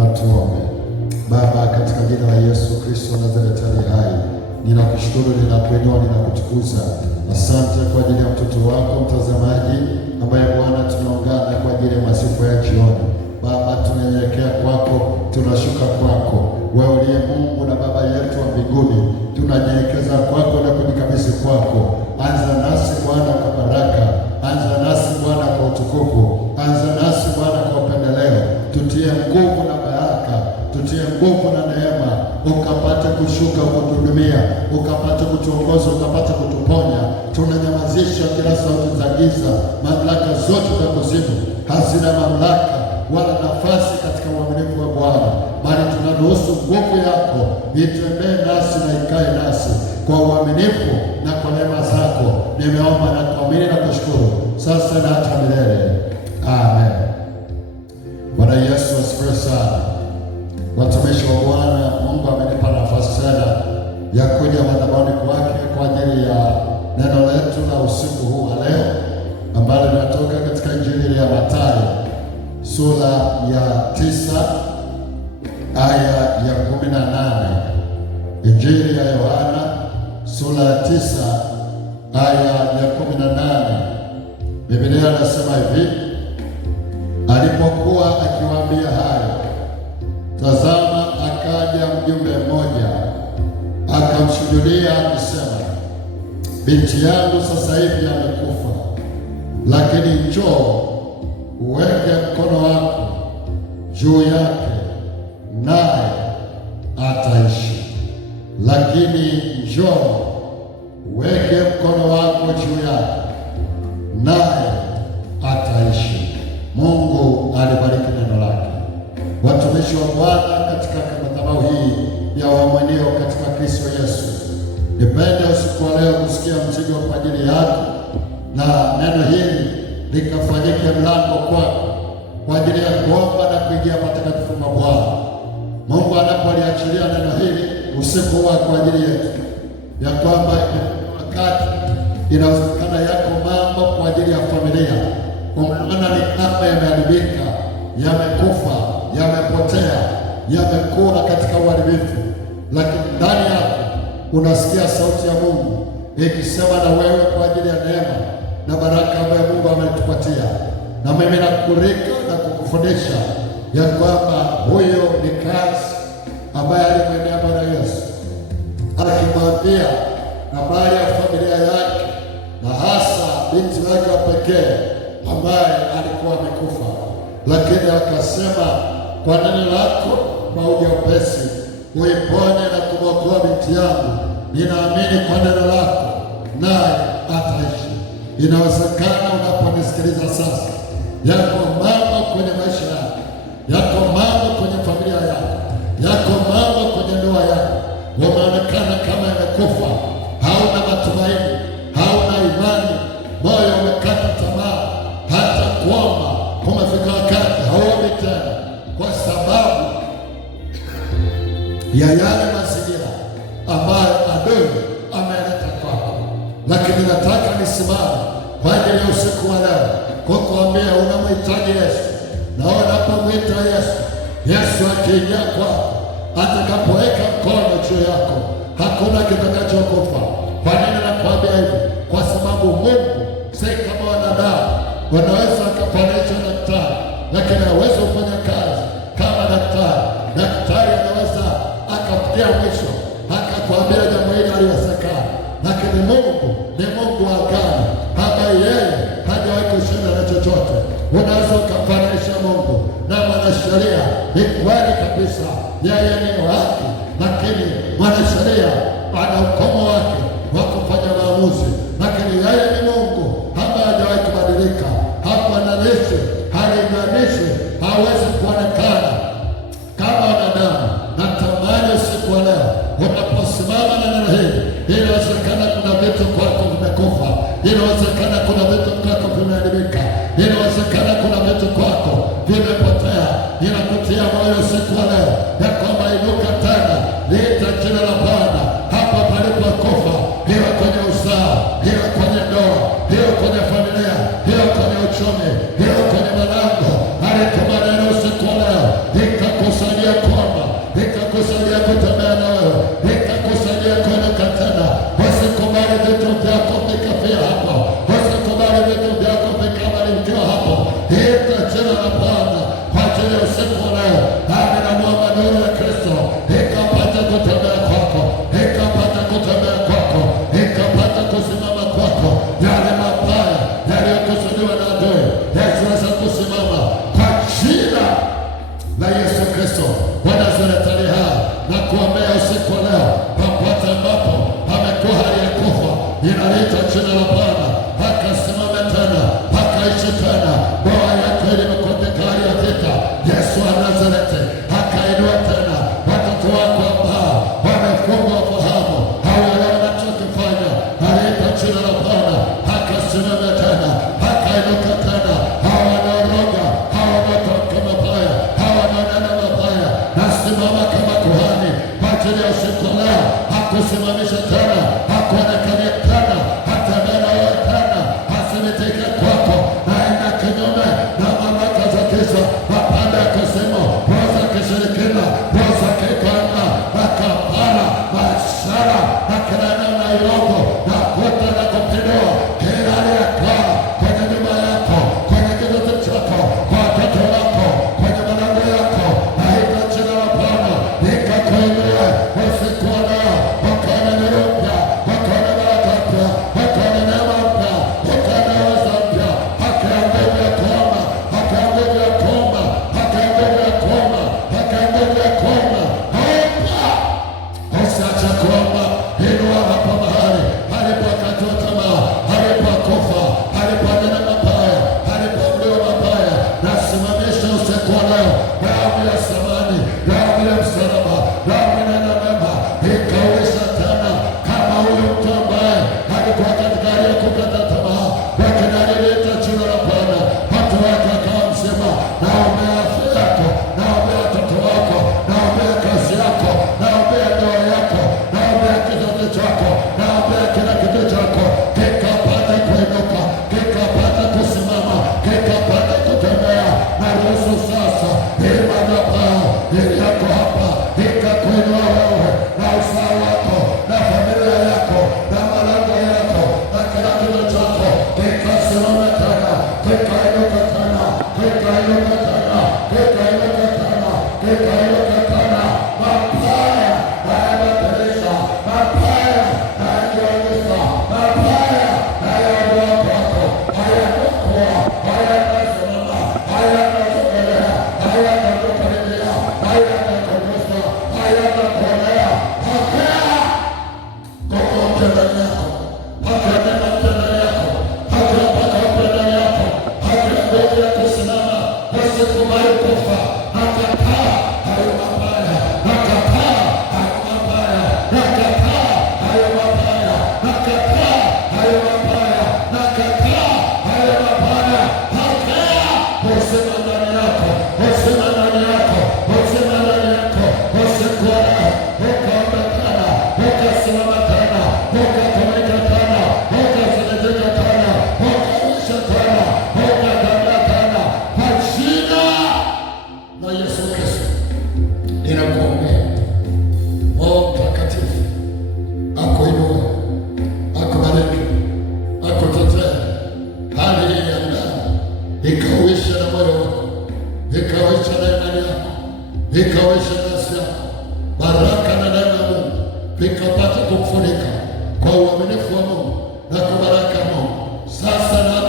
Na tuombe. Baba, katika jina la Yesu Kristo wa Nazareti aliye hai, ninakushukuru, ninakuinua, ninakutukuza. Asante kwa ajili ya mtoto wako mtazamaji ambaye Bwana tunaungana kwa ajili ya masifu ya jioni. Baba, tunanyenyekea kwako, tunashuka kwako, wewe uliye Mungu na Baba yetu wa mbinguni. Tunanyenyekeza kwako na kujikabidhi kwako. Anza nasi Bwana kwa baraka, anza nasi Bwana kwa utukufu, anza nasi Bwana kwa upendeleo. Tutie nguvu na baraka, tutie nguvu na neema, ukapate kushuka kutuhudumia, ukapate kutuongoza, ukapate kutuponya. Tunanyamazisha kila sauti za giza, mamlaka zote za kuzimu hazina mamlaka wala nafasi katika uaminifu wa Bwana, bali tunaruhusu nguvu yako itembee nasi na ikae nasi kwa uaminifu na kwa neema zako. Nimeomba na kuamini na kushukuru sasa na hata milele. Amen. Bwana Yesu asifiwe sana. Watumishi wa Bwana, Mungu amenipa nafasi tena ya kuja madhabahuni kwake kwa ajili ya neno letu la usiku huu wa leo, ambalo linatoka katika Injili ya Mathayo sura ya 9 aya ya 18. Injili ya Yohana sura ya 9 aya ya 18. Biblia inasema hivi: alipokuwa akiwaambia hayo, tazama, akaja mjumbe mmoja akamshuhudia akisema, binti yangu sasa hivi amekufa, lakini njoo uweke mkono wako juu yake, naye ataishi. Lakini njoo uweke mkono wako juu yake, naye ataishi. Mungu alibariki neno lake. Watumishi wa Bwana, katika madhabahu hii ya waaminio katika Kristo Yesu, nipende usiku wa leo kusikia mzigo kwa ajili yako, na neno hili likafanyike mlango kwako kwa ajili ya kuomba na kuingia patakatifu mwa Bwana. Mungu anapoliachilia neno hili usiku wa kwa ajili yetu, ya kwamba wakati inawezekana yako mambo kwa ajili ya familia, umeona ni kama yameharibika, yamekufa, yamepotea, yamekula katika uharibifu, lakini ndani yako unasikia sauti ya Mungu ikisema na wewe kwa ajili ya neema na baraka ambayo Mungu ametupatia. Na mimi nakukurika na kukufundisha ya kwamba huyo ni kazi ambaye alimwendea Bwana Yesu, akimwambia habari ya familia yake, na hasa binti wake wa pekee ambaye alikuwa amekufa. Lakini akasema, kwa neno lako kwa uje upesi uiponye na kumwokoa binti yangu. Ninaamini kwa neno lako, naye ataishi. Inawezekana unaponisikiliza sasa, yako mambo kwenye maisha yako, yako mambo kwenye familia yako, yako mambo kwenye ndoa yako, umeonekana kama imekufa, hauna matumaini, hauna imani, moyo umekata tamaa, hata kuomba kumefika wakati hauombi tena, kwa sababu ya yale mazingira ambayo adui ameleta kwako. Lakini nataka nisimame kwa ajili ya usiku wa leo kukuambia unamhitaji Yesu, na unapomwita Yesu, Yesu akiingia kwako, atakapoweka mkono juu yako, hakuna kitakachokufa. Kwa nini nakwambia hivi? Kwa sababu Mungu si kama wanadamu. Wanaweza akafanisha daktari, lakini hawezi kufanya kazi kama daktari. Daktari anaweza akafikia mwisho akakwambia jambo hili haliwezekani, lakini Mungu ni Mungu wa agano, ambaye yeye hajawahi kushinda na chochote. Unaweza ukafanisha Mungu na mwanasheria. Ni kweli kabisa, yeye ni haki, lakini mwanasheria ana ukomo wake wa kufanya maamuzi. Lakini yeye ni Mungu ambaye hajawahi kubadilika, hafananishi, halinganishi, hawezi kuonekana kama wanadamu. Natamani usiku wa leo unaposimama na neno hili, inawezekana kuna vitu kwako vimekufa, inawezekana kuna vitu kwako vimeharibika, inawezekana kuna vitu kwako vimepotea. Ninakutia moyo usiku wa leo ya kwamba inuka tena, liita jina la Bwana hapa palipokufa, hiyo kwenye uzao, hiyo kwenye ndoa, hiyo kwenye familia, hiyo kwenye uchumi, hiyo kwenye malango. Alituma neno usiku wa leo ikakusanya Kristo wa Nazareti hai, na kuombea usiku wa leo, popote ambapo amekuwa hali ya kufa, inaliita jina la Bwana, akasimame tena, akaishi tena. Ndoa yako ilikuwa katika hali ya vita, Yesu wa Nazareti akainua tena. Watoto wako ambao wamefungwa fahamu, hawaelewi wanachokifanya, aliita jina la Bwana, akasimame tena, akainuka tena. Hawanoroga, hawanatamka mabaya, hawananena mabaya. Nasimama kama kuhani kwa ajili ya usiku leo, hakusimamisha tena, hakuonekania tena, hatembea na wewe tena, hathibitike kwako. Naenda kinyume na mamlaka za giza, mapanda ya kuzimu, roho za kishirikina, roho za kiganga, makafara, mashara, makelele na irongo, na kuta na kupindua kila aliyekaa kwenye nyumba yako, kwenye kizazi chako, kwa watoto wako, kwenye malango yako, na hivyo jina la Bwana likakuinue usiku wa leo, ukaone nuru mpya, ukaone baraka mpya, ukaone neema mpya, ukaone uwezo mpya, haki ya nguvu ya kuomba, haki ya nguvu ya kuomba, haki ya nguvu ya kuomba, haki ya nguvu ya kuomba. Omba, usiache kuomba. Inua hapo mahali alipokatiwa tamaa, alipokufa, aliponena mabaya, alipoamriwa mabaya, nasimamisha usiku wa leo damu ya thamani, damu ya msalaba, damu inena mema, ikauisha tena. Kama huyu mtu ambaye alikuwa katika hali ya kukata tamaa, lakini aliliita jina la Bwana, watu wake wakawa mzima. Naombea afya yako, naombea watoto wako, naombea kazi yako, naombea ndoa yako, naombea kizazi chako, naombea kila kitu chako kikapata kuinuka, kikapata kusimama, kikapata kutembea. Na ruhusu sasa hii madhabahu iliyoko hapa ikakuinua wewe na uzao wako na familia yako na malango yako na kila kitu chako kikasimama tena, kikainuka tena, kikainuka tena, kikainuka tena, kikainuka tena. Mabaya hayabadilisha, mabaya hayajionyesha, mabaya hayaondoa kwako, hayanakuwa, hayanasimama, hayanasogelea, hayanakukaribia, hayanakugusa, hayanakuonea. Pokea nguvu mpya ndani yako, pokea neema mpya ndani yako, pokea mpaka mpya ndani yako, pokea nguvu ya kusimama. Usikubali kufa. Nakataa hayo mabaya, nakataa hayo mabaya, nakataa hayo mabaya, nakataa hayo mabaya, nakataa hayo mabaya. Pokea uzima ndani yako, uzima ndani yako, uzima ndani yako. Usiku wa leo ukaomba tena, ukasimama tena, ukatumika tena, ukasadikika tena, ukaishi tena, ukatembea tena, kwa jina la Yesu Kristo ninakuombea. Roho Mtakatifu akuinue, akubariki, akutetee. Hali hii ya ndani ikauishe na moyo wako, ikauishe na imani yako, ikauishe nafsi yako. Baraka na neema ya Mungu vikapata kukufunika kwa uaminifu wa Mungu na kwa baraka ya Mungu sasa na